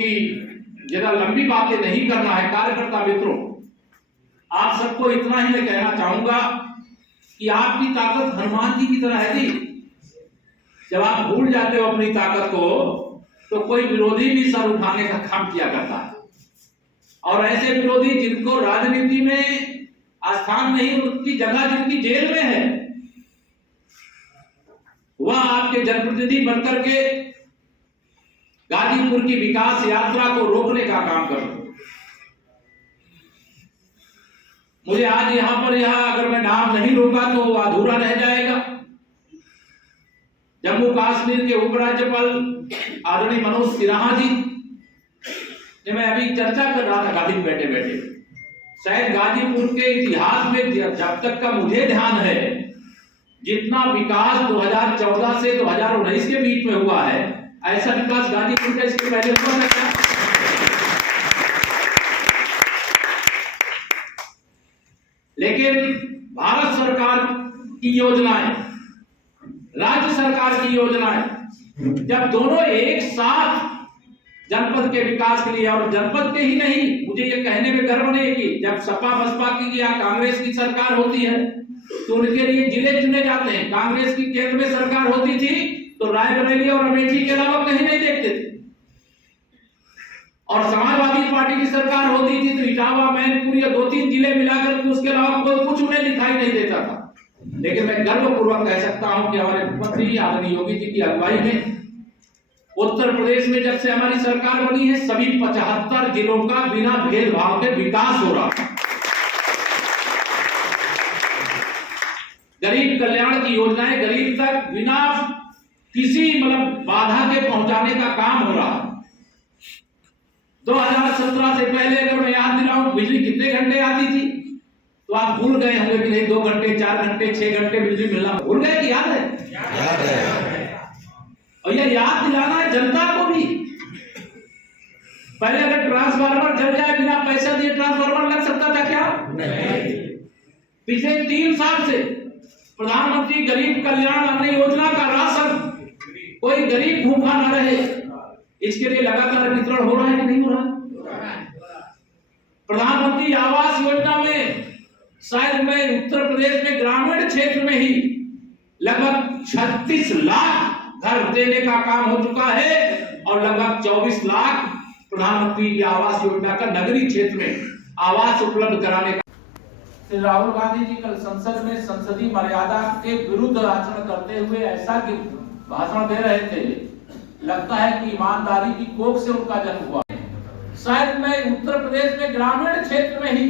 क्योंकि ज्यादा लंबी बातें नहीं करना है। कार्यकर्ता मित्रों, आप सबको इतना ही मैं कहना चाहूंगा कि आपकी ताकत हनुमान जी की तरह है जी। जब आप भूल जाते हो अपनी ताकत को तो कोई विरोधी भी सर उठाने का काम किया करता है, और ऐसे विरोधी जिनको राजनीति में स्थान नहीं, उनकी जगह जिनकी जेल में है, वह आपके जनप्रतिनिधि बनकर के गाजीपुर की विकास यात्रा को रोकने का काम कर रहे। मुझे आज यहां अगर मैं नाम नहीं लूंगा तो अधूरा रह जाएगा। जम्मू कश्मीर के उपराज्यपाल आदरणीय मनोज सिन्हा जी ने मैं अभी चर्चा कर रहा था गाड़ी में बैठे बैठे, शायद गाजीपुर के इतिहास में जब तक का मुझे ध्यान है, जितना विकास 2014 से 2019 के बीच में हुआ है, ऐसा विकास गाजीपुर का इसके पहले हुआ था। लेकिन भारत सरकार की योजनाएं, राज्य सरकार की योजनाएं, जब दोनों एक साथ जनपद के विकास के लिए, और जनपद के ही नहीं, मुझे ये कहने में गर्व नहीं कि जब सपा बसपा की या कांग्रेस की सरकार होती है तो उनके लिए जिले चुने जाते हैं। कांग्रेस की केंद्र में सरकार होती थी तो रायबरेली और अमेठी के अलावा कहीं नहीं देखते थे, और समाजवादी पार्टी की सरकार होती थी तो इटावा, मैनपुरी या 2-3 जिले मिलाकर उसके अलावा कोई कुछ उन्हें दिखाई नहीं देता था। लेकिन मैं गर्वपूर्वक कह सकता हूं कि हमारे मुख्यमंत्री आदरणीय योगी जी की अगुवाई में उत्तर प्रदेश में जब से हमारी सरकार बनी है, सभी 75 जिलों का बिना भेदभाव के विकास हो रहा है। गरीब कल्याण की योजनाएं गरीब तक बिना किसी बाधा के पहुंचाने का काम हो रहा है। 2017 से पहले अगर मैं याद दिलाऊं, बिजली कितने घंटे आती थी तो आप भूल गए होंगे कि नहीं, 2 घंटे, 4 घंटे, 6 घंटे बिजली मिलना भूल गए कि याद है? याद है। और यह याद दिलाना है जनता को भी। पहले अगर ट्रांसफार्मर जल जाए बिना पैसा दिए ट्रांसफार्मर लग सकता था क्या? नहीं। पिछले 3 साल से प्रधानमंत्री गरीब कल्याण अन्न योजना का राशन कोई गरीब भूखा न रहे, इसके लिए लगातार वितरण हो रहा है कि नहीं हो रहा? प्रधानमंत्री आवास योजना में शायद मैं उत्तर प्रदेश में ग्रामीण क्षेत्र में ही लगभग 36 लाख घर देने का काम हो चुका है, और लगभग 24 लाख प्रधानमंत्री आवास योजना का नगरीय क्षेत्र में आवास उपलब्ध कराने का। श्री राहुल गांधी जी कल संसद में संसदीय मर्यादा के विरुद्ध आचरण करते हुए ऐसा भाषण दे रहे थे, लगता है कि ईमानदारी की कोख से उनका जन्म हुआ। शायद मैं उत्तर प्रदेश में ग्रामीण क्षेत्र में ही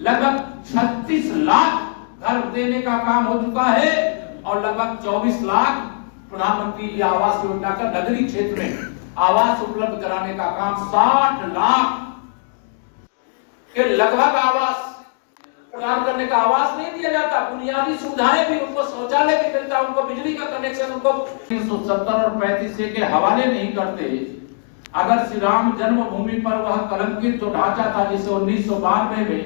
लगभग 36 लाख घर देने का काम हो चुका है, और लगभग 24 लाख प्रधानमंत्री आवास योजना का नगरीय क्षेत्र में आवास उपलब्ध कराने का काम, 60 लाख के लगभग आवास प्रदान करने का आवास नहीं दिया जाता। बुनियादी सुविधाएं भी, उनको शौचालय भी मिलता, उनको बिजली का कनेक्शन, उनको 370 और 35 के हवाले नहीं करते। अगर श्री राम जन्मभूमि पर वह कलंकित जो ढांचा था जिसे 1992 में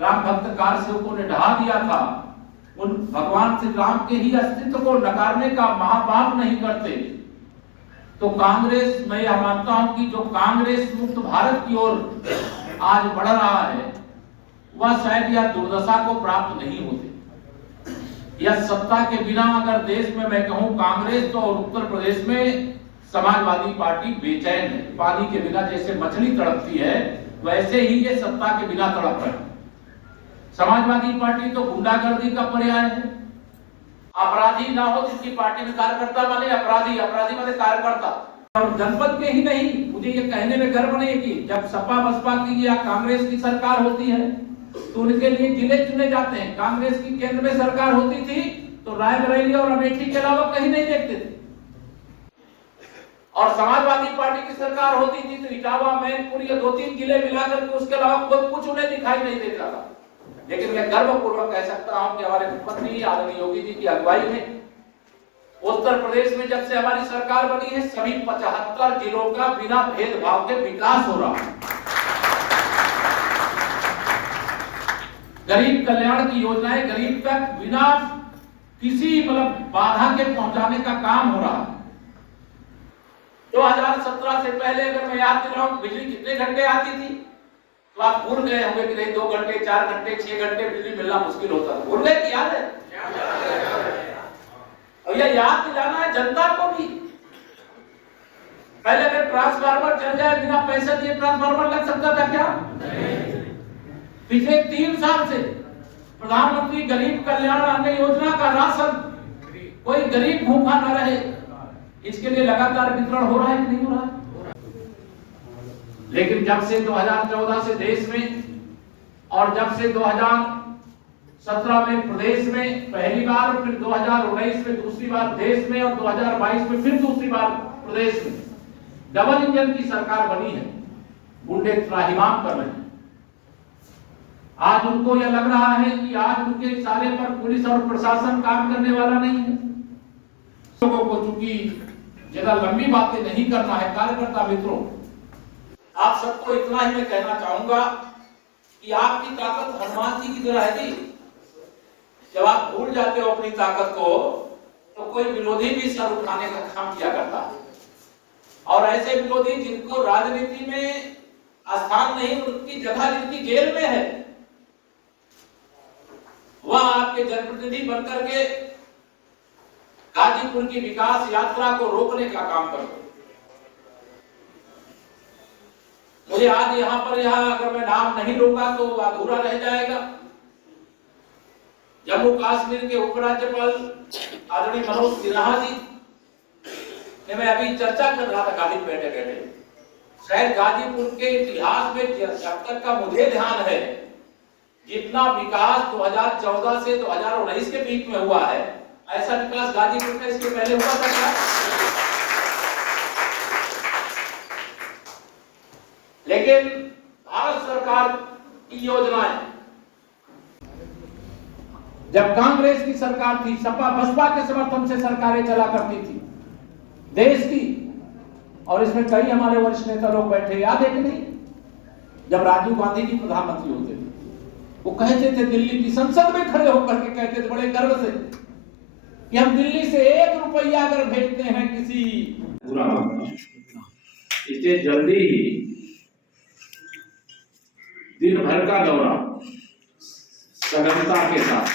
राम भक्त कार सेवकों ने ढहा दिया था, उन भगवान श्री राम के ही अस्तित्व को नकारने का महापाप नहीं करते, तो कांग्रेस, मैं यह मानता हूं कि जो कांग्रेस मुक्त भारत की ओर आज बढ़ रहा है, वह शायद यह दुर्दशा को प्राप्त नहीं होती। यह सत्ता के बिना अगर देश में मैं कहूं कांग्रेस तो, और उत्तर प्रदेश में समाजवादी पार्टी बेचैन है। पानी के बिना जैसे मछली तड़पती है, वैसे ही ये सत्ता के बिना तड़प रहे। समाजवादी पार्टी तो गुंडागर्दी का पर्याय है। अपराधी ना हो जिसकी पार्टी में कार्यकर्ता बने अपराधी, अपराधी बने कार्यकर्ता। और जनपद के ही नहीं, मुझे ये कहने में गर्व नहीं कि जब सपा बसपा की या कांग्रेस की सरकार होती है तो उनके लिए जिले चुने जाते हैं। कांग्रेस की केंद्र में सरकार होती थी तो रायबरेली और अमेठी के अलावा कहीं नहीं देखते थे, और समाजवादी पार्टी की सरकार होती थी तो इटावा, मैनपुरी या 2-3 जिले मिलाकर के उसके अलावा कोई कुछ उन्हें दिखाई नहीं देता था। लेकिन मैं गर्वपूर्वक कह सकता हूं कि हमारे मुख्यमंत्री आदरणीय योगी जी की अगुवाई में उत्तर प्रदेश में जब से हमारी सरकार बनी है, सभी 75 जिलों का बिना भेदभाव के विकास हो रहा है। गरीब कल्याण की योजनाएं गरीब तक बिना किसी बाधा के पहुंचाने का काम हो रहा है। 2017 से पहले अगर मैं याद दिलाऊं बिजली कितने घंटे आती थी तो आप भूल गए होंगे कि नहीं 2 घंटे 4 घंटे 6 घंटे बिजली मिलना मुश्किल होता था। भूल गए कि याद है? और यह याद दिलाना है जनता को भी। पहले अगर ट्रांसफार्मर चल जाए बिना पैसे दिए ट्रांसफार्मर लग सकता था क्या? पिछले 3 साल से प्रधानमंत्री गरीब कल्याण अन्न योजना का राशन कोई गरीब भूखा न रहे इसके लिए लगातार वितरण हो रहा है कि नहीं हो रहा है? लेकिन जब से 2014 से देश में और जब से 2017 में प्रदेश में पहली बार, फिर 2019 में दूसरी बार देश में और 2022 में फिर दूसरी बार प्रदेश में डबल इंजन की सरकार बनी है, गुंडे त्राहिमाम कर रहे हैं। आज उनको यह लग रहा है कि आज उनके इशारे पर पुलिस और प्रशासन काम करने वाला नहीं है। लोगों को चूंकि ज्यादा लंबी बातें नहीं करना है, कार्यकर्ता मित्रों, आप सबको इतना ही मैं कहना चाहूंगा कि आपकी ताकत हनुमान जी की तरह है जी। जब आप भूल जाते हो अपनी ताकत को तो कोई विरोधी भी सर उठाने का काम किया करता है, और ऐसे विरोधी जिनको राजनीति में स्थान नहीं, उनकी जगह जिनकी जेल में है, वह आपके जनप्रतिनिधि बनकर के गाजीपुर की विकास यात्रा को रोकने का काम करते। मुझे आज यहाँ पर अगर मैं नाम नहीं लूंगा तो अधूरा रह जाएगा। जम्मू कश्मीर के उपराज्यपाल आदरणीय मनोज सिन्हा जी ने मैं अभी चर्चा कर रहा था गाड़ी बैठे बैठे, शायद गाजीपुर के इतिहास में जब तक का मुझे ध्यान है जितना विकास 2014 से 2019 के बीच में हुआ है, ऐसा विकास गाजीपुर में इसके पहले हुआ था क्या? लेकिन भारत सरकार की योजनाएं, जब कांग्रेस की सरकार थी, सपा बसपा के समर्थन से सरकारें चला करती थी देश की, और इसमें कई हमारे वरिष्ठ नेता लोग बैठे, याद है कि नहीं? जब राजीव गांधी जी प्रधानमंत्री होते थे, वो कहते थे, दिल्ली की संसद में खड़े होकर के कहते थे बड़े गर्व से कि हम दिल्ली से 1 रुपया अगर भेजते हैं किसी पूरा, इसे जल्दी ही दिन भर का दौरा सघनता के साथ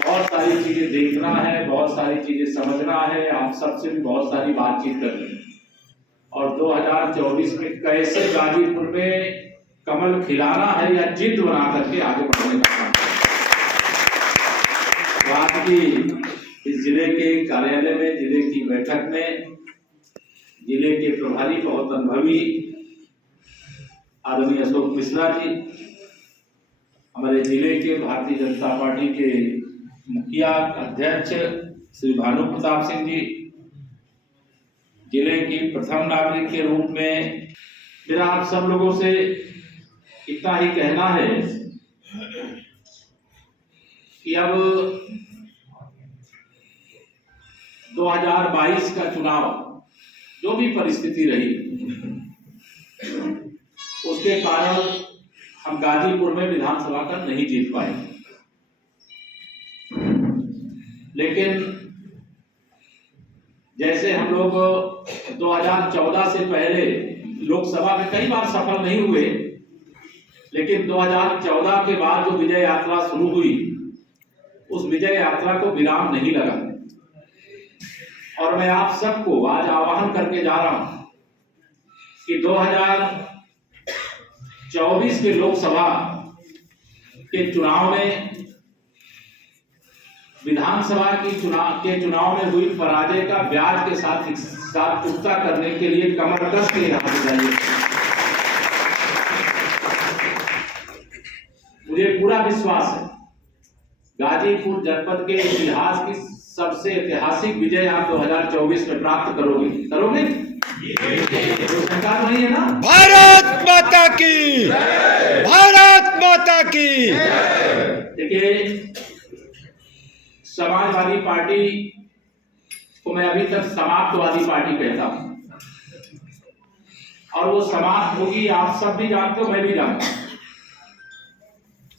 बहुत सारी चीजें देखना है, बहुत सारी चीजें समझना है, आप सबसे भी बहुत सारी बातचीत करनी है, और 2024 में कैसे गाजीपुर में कमल खिलाना है या जिद बना करके आगे बढ़ने का काम। आज की इस जिले के कार्यालय में, जिले की बैठक में, जिले के प्रभारी बहुत अनुभवी आदरणीय अशोक मिश्रा जी, हमारे जिले के भारतीय जनता पार्टी के मुखिया अध्यक्ष श्री भानु प्रताप सिंह जी, जिले की प्रथम नागरिक के रूप में मेरा आप सब लोगों से इतना ही कहना है कि अब 2022 का चुनाव जो भी परिस्थिति रही उसके कारण हम गाजीपुर में विधानसभा का नहीं जीत पाए, लेकिन जैसे हम लोग 2014 से पहले लोकसभा में कई बार सफल नहीं हुए, लेकिन 2014 के बाद जो विजय यात्रा शुरू हुई उस विजय यात्रा को विराम नहीं लगा। और मैं आप सबको आज आह्वान करके जा रहा हूं कि 2024 के लोकसभा के चुनाव में, विधानसभा की चुनाव में हुई पराजय का ब्याज के साथ चुकता करने के लिए कमर कस के यहाँ जाइए। मुझे पूरा विश्वास है गाजीपुर जनपद के इतिहास की सबसे ऐतिहासिक विजय आप 2024 में प्राप्त करोगे। तो सरकार वही है ना। भारत माता की, भारत माता की। देखिए, समाजवादी पार्टी को मैं अभी तक समाप्तवादी पार्टी कहता हूं, और वो समाप्त होगी आप सब भी जानते हो, मैं भी जानता हूं।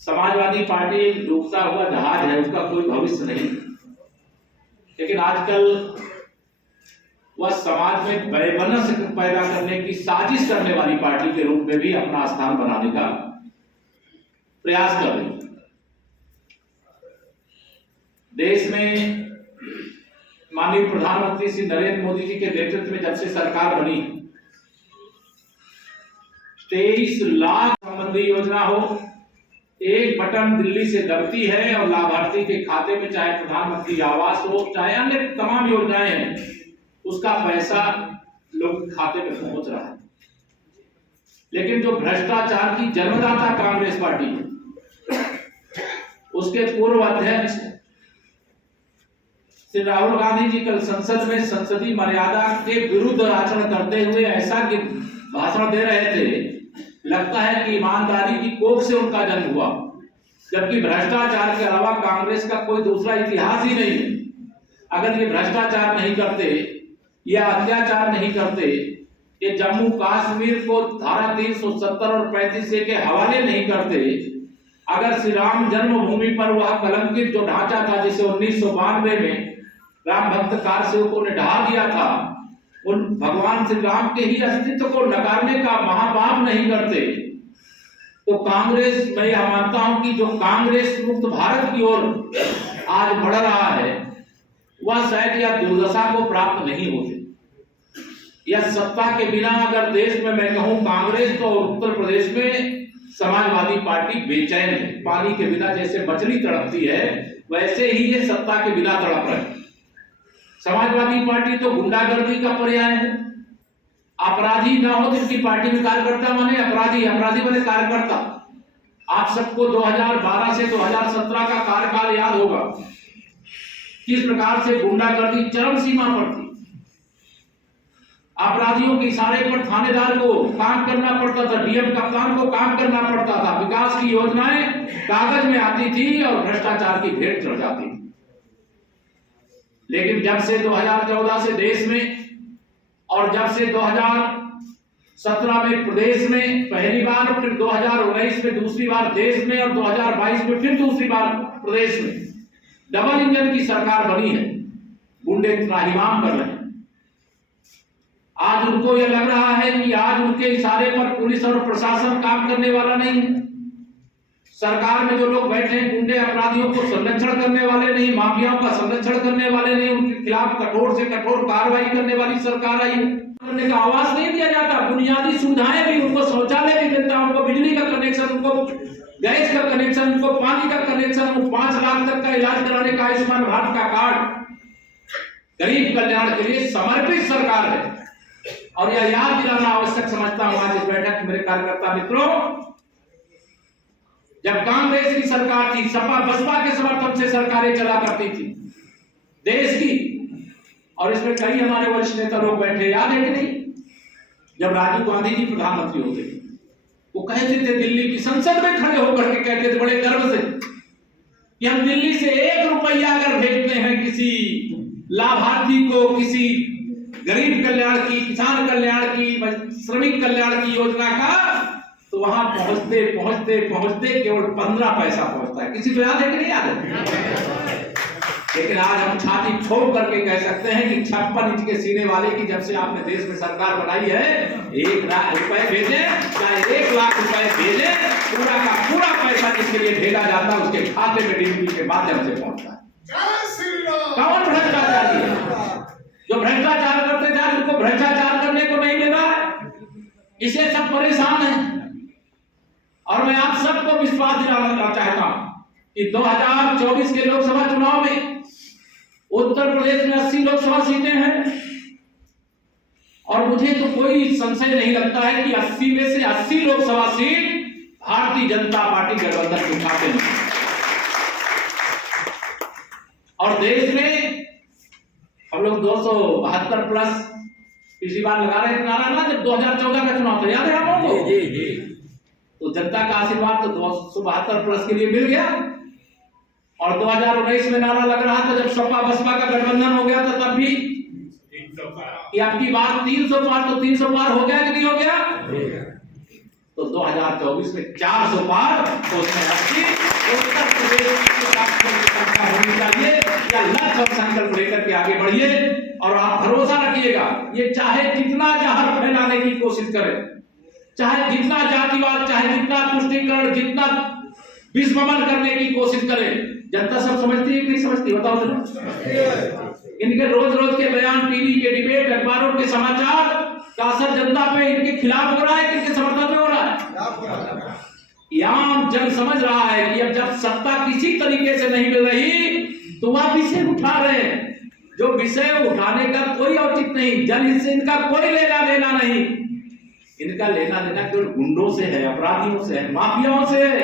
समाजवादी पार्टी एक डूबता हुआ जहाज है, उसका कोई भविष्य नहीं। लेकिन आजकल वह समाज में वैमनस्य पैदा करने की साजिश करने वाली पार्टी के रूप में भी अपना स्थान बनाने का प्रयास कर रही है। देश में माननीय प्रधानमंत्री श्री नरेंद्र मोदी जी के नेतृत्व में जब से सरकार बनी, 23 लाख संबंधी योजना हो, एक बटन दिल्ली से दबती है और लाभार्थी के खाते में चाहे प्रधानमंत्री आवास हो, चाहे अन्य तमाम योजनाएं हैं, उसका पैसा लोग के खाते में पहुंच रहा है। लेकिन जो भ्रष्टाचार की जन्मदाता कांग्रेस पार्टी है, उसके पूर्व अध्यक्ष श्री राहुल गांधी जी कल संसद में संसदीय मर्यादा के विरुद्ध आचरण करते हुए ऐसा भाषण दे रहे थे, लगता है कि ईमानदारी की कोख से उनका जन्म हुआ, जबकि भ्रष्टाचार के अलावा कांग्रेस का कोई दूसरा इतिहास ही नहीं है। अगर ये भ्रष्टाचार नहीं करते या अत्याचार नहीं करते, ये जम्मू कश्मीर को धारा 370 और 35A के हवाले नहीं करते, अगर श्री राम जन्मभूमि पर वह कलंकित जो ढांचा था जिसे 1992 में राम भक्त कारसेवकों ने ढहा दिया था, उन भगवान श्री राम के ही अस्तित्व को नकारने का महापाप नहीं करते, तो कांग्रेस, मैं यह मानता हूं कि जो कांग्रेस मुक्त भारत की ओर आज बढ़ रहा है, वह शायद यह दुर्दशा को प्राप्त नहीं होते। यह सत्ता के बिना अगर देश में मैं कहूं कांग्रेस, तो उत्तर प्रदेश में समाजवादी पार्टी बेचैन है। पानी के बिना जैसे मछली तड़पती है, वैसे ही ये सत्ता के बिना तड़प रहे। समाजवादी पार्टी तो गुंडागर्दी का पर्याय है। अपराधी ना हो जिसकी पार्टी में कार्यकर्ता बने अपराधी, अपराधी बने कार्यकर्ता। आप सबको 2012 से 2017 का कार्यकाल याद होगा, किस प्रकार से गुंडागर्दी चरम सीमा पर थी। अपराधियों के इशारे पर थानेदार को काम करना पड़ता था, डीएम कप्तान को काम करना पड़ता था, विकास की योजनाएं कागज में आती थी और भ्रष्टाचार की भेंट चढ़ जाती थी। लेकिन जब से 2014 से देश में और जब से 2017 में प्रदेश में पहली बार, फिर 2019 में दूसरी बार देश में और 2022 में फिर दूसरी बार प्रदेश में डबल इंजन की सरकार बनी है, गुंडे त्राहिमाम कर रहे हैं। आज उनको यह लग रहा है कि आज उनके इशारे पर पुलिस और प्रशासन काम करने वाला नहीं है। सरकार में जो लोग बैठे हैं गुंडे अपराधियों को संरक्षण करने वाले नहीं, माफियाओं का संरक्षण करने वाले नहीं, उनके खिलाफ कठोर से कठोर कार्रवाई करने वाली सरकार आई है। का आवास नहीं दिया जाता, बुनियादी सुविधाएं भी, उनको शौचालय भी मिलता, उनको बिजली का कनेक्शन, उनको गैस का कनेक्शन, उनको पानी का कनेक्शन, 5 लाख तक का इलाज कराने का आयुष्मान भारत का कार्ड, गरीब कल्याण के लिए समर्पित सरकार है। और यह याद दिलाना आवश्यक समझता हूं आज इस बैठक मेरे कार्यकर्ता मित्रों, जब कांग्रेस की सरकार थी, सपा बसपा के समर्थन से सरकारें चला करती थी देश की, और इसमें कई हमारे वरिष्ठ नेता लोग बैठे, याद है कि नहीं? जब राजीव गांधी जी प्रधानमंत्री होते थे, वो कहते थे, दिल्ली की संसद में खड़े होकर के कहते थे बड़े गर्व से कि हम दिल्ली से 1 रुपया अगर भेजते हैं किसी लाभार्थी को, किसी गरीब कल्याण की, किसान कल्याण की, श्रमिक कल्याण की योजना का, तो वहां पहुंचते पहुंचते पहुंचते केवल 15 पैसा पहुंचता है। किसी को याद है कि नहीं याद है? लेकिन आज हम छाती ठोक करके कह सकते हैं कि 56 इंच के सीने वाले की जब से आपने देश में सरकार बनाई है, 1 लाख रुपए भेजे चाहे 1 लाख रुपए भेजे, पूरा का पूरा पैसा जिसके लिए भेजा जाता है उसके खाते में डीबीटी के माध्यम से पहुंचता है। कौन भ्रष्टाचार है? जो भ्रष्टाचार करते थे उनको भ्रष्टाचार करने को नहीं मिला है, इसे सब परेशान है। और मैं आप सबको विश्वास दिलाना चाहता हूं कि 2024 के लोकसभा चुनाव में उत्तर प्रदेश में 80 लोकसभा सीटें हैं, और मुझे तो कोई संशय नहीं लगता है कि 80 में से 80 लोकसभा सीट भारतीय जनता पार्टी गठबंधन के खाते में। और देश में हम लोग 272 प्लस पिछली बार लगा रहे थे नारा ना, जब 2014 का चुनाव था, याद है आप लोगों को? तो जनता का आशीर्वाद तो 272 प्लस के लिए मिल गया। और 2019 में नारा लग रहा था जब सपा बसपा का गठबंधन हो गया था, तब भी कि आपकी बात 300 पार, तो 300 पार हो गया कि नहीं हो गया? तो 2024 में 400 पार, तो उसमें 80 उत्तर प्रदेश की संख्या होनी चाहिए। या लक्ष्य और संकल्प लेकर के आगे बढ़िए और आप भरोसा रखिएगा, ये चाहे जितना जहर फैलाने की कोशिश करे, चाहे जितना जातिवाद, चाहे जितना तुष्टीकरण, जितना विस्मरण करने की कोशिश करे, जनता सब समझती है कि नहीं समझती? बताओ जरा। इनके रोज रोज के बयान, टीवी के डिबेट, अखबारों के समाचार का असर जनता पे इनके खिलाफ हो रहा है कि इनके समर्थन में हो रहा है? आम जन समझ रहा है कि अब जब सत्ता किसी तरीके से नहीं मिल रही तो वह विषय उठा रहे हैं, जो विषय उठाने का कोई औचित्य नहीं, जनहित से इनका कोई लेना देना नहीं। इनका लेना देना केवल गुंडों से है, अपराधियों से है, माफियाओं से है।